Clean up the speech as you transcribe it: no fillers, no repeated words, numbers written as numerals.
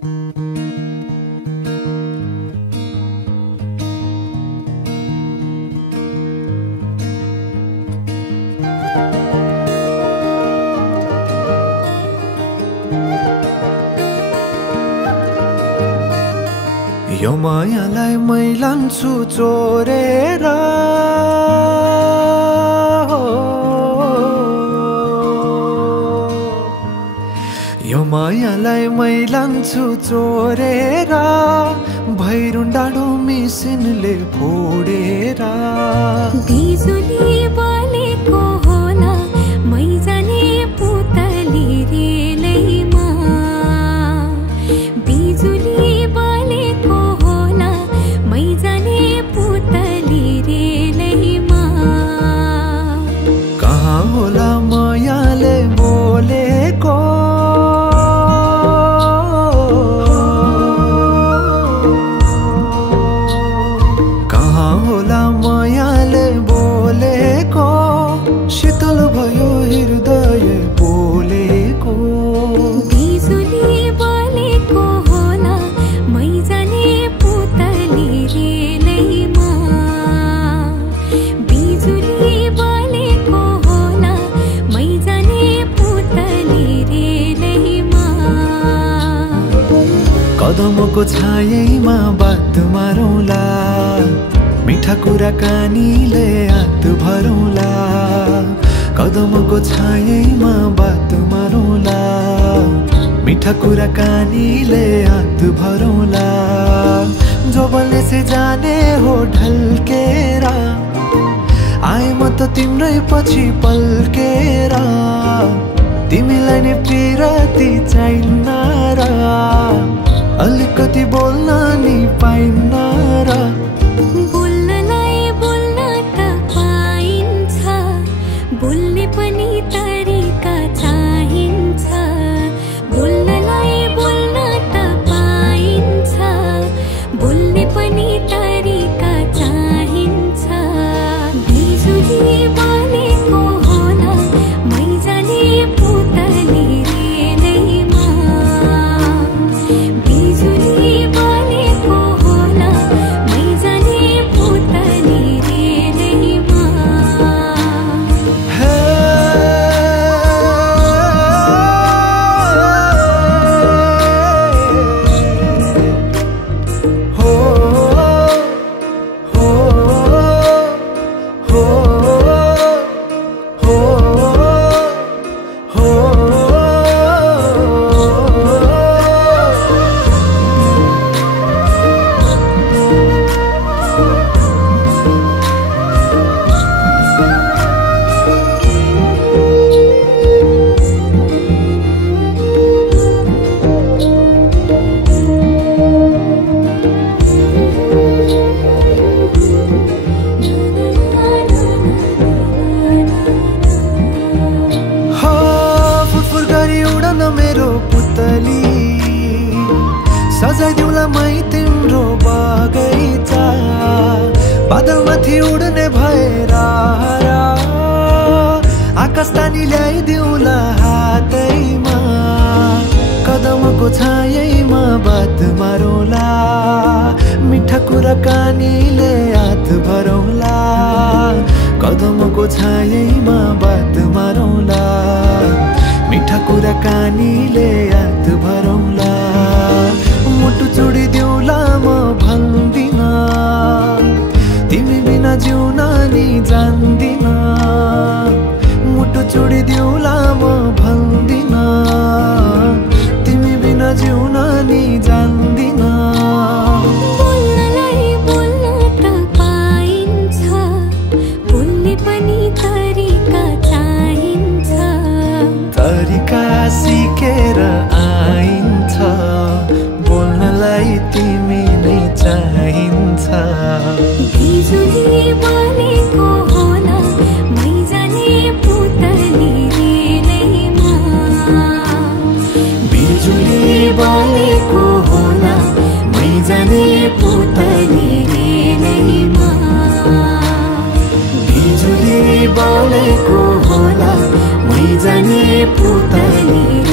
यो मायालाई मै लान्छु चोरेर यो मायालाई मै लान्छु चोरेर भैरुन डाँडो मिसिनले फोडेर बिजुली बलेको होला मै जाने पुतली रेलैमा बिजुली बलेको होला मै जाने पुतली रेलैमा कहाँ होला मायाले बोलेको कहाँ होला मायाले बोलेको शीतल भयो हृदय बोलेको बिजुली बलेको होला मै जाने पुतली रेलैमा बिजुली बलेको होला मै जाने पुतली रेलैमा कदमको छायैमा बात मारौँला मिठा कुराकानीले हात भरौँला कदमको छायैमा बात मारौँला मिठा कुराकानीले हात भरौँला जो बोल्ने से जाने हो ढल्केर आए म त तिम्रै पछि पल्केर तिमीलाई नै पिरती चाहिन्न र अलिकति बोल्न नि पाइन्न र बोल्नलाई बोल्न त पाइन्छ बोल्ने पनि तरिका चाहिन्छ बोल्नलाई बोल्न त पाइन्छ बोल्ने पनि तरिका चाहिन्छ बिजुली बलेको होला मै जाने पुतली रेलैमा बिजुली बलेको होला मै जाने पुतली रेलैमा हे हो हो हो हो फुरफुर गरी उडन मेरो पुतली सजाइदिउँला मै तिम्रो बगैँचा बादलमाथि उड्ने भएर आकाश तानी ल्याइदिउँला हातैमा कदमको छायैमा बात मारौँला मिठा कुराकानीले हात भरौँला कदमको छायैमा बात मारौँला मिठा कुराकानीले हात भरौँला मुटु चुडिदिउँला म भन्दिन तिमी बिना जिउन नि जान्दिन मुटु चुडिदिउँला म भन्दिन तिमी बिना जिउन नि जान्दिन बोल्नलाई बोल्न त पाइन्छ बोल्ने पनि तरिका चाहिन्छ तरिका सिकेर आइन्छ बोल्नलाई तिमी नै चाहिन्छ बिजुली बलेको होला मै जाने पुतली रेलैमा बिजुली बलेको होला मै जाने पुतली रेलैमा बिजुली बलेको होला मै जाने पुतली